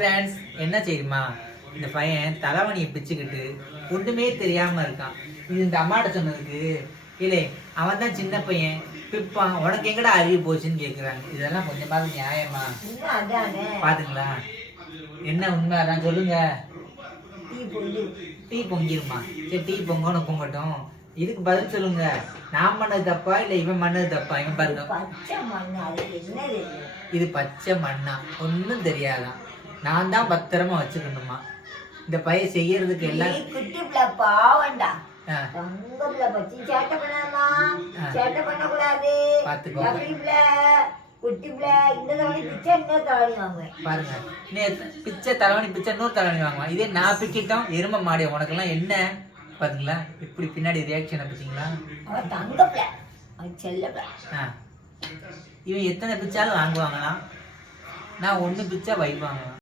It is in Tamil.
ஃப்ரெண்ட்ஸ், என்ன செய்யுமா, இந்த பையன் தலைவணியை பிச்சுக்கிட்டு ஒண்ணுமே தெரியாம இருக்கான். இது இந்த அம்மாட்ட சொன்னதுக்கு இல்லை, அவன் தான் சின்ன பையன் பிப்பான், உனக்கு எங்கடா அறிவு போச்சுன்னு கேக்குறாங்க. இதெல்லாம் கொஞ்சமாவது நியாயமா? பாத்துங்களா என்ன உண்மை, அதான் சொல்லுங்க. டீ பொங்கிருமா? சரி, டீ பொங்கணும், பொங்கட்டும். இதுக்கு பதில் சொல்லுங்க. நான் பண்ணது தப்பா இல்ல இவன் பண்ணது தப்பா? இவன் பாருங்க, இது பச்சை மண்ணா, ஒன்னும் தெரியாதான். நான் தான் பத்திரமா வச்சுக்கணுமா? இந்த பையன் செய்யறதுக்கு எல்லாம் பாருங்க, பிச்சை தலைவணி பிச்சை இன்னொரு தலைவணி வாங்குவான். இதே நான் பிக்கிட்டோம் எரும மாடி, உனக்கு எல்லாம் என்ன? பாத்தீங்களா இப்படி பின்னாடி ரியாக்ஷன் பாத்தீங்களா? இவன் எத்தனை பிச்சாலும் வாங்குவாங்களாம், நான் ஒண்ணு பிச்சா வைப்பாங்களாம்.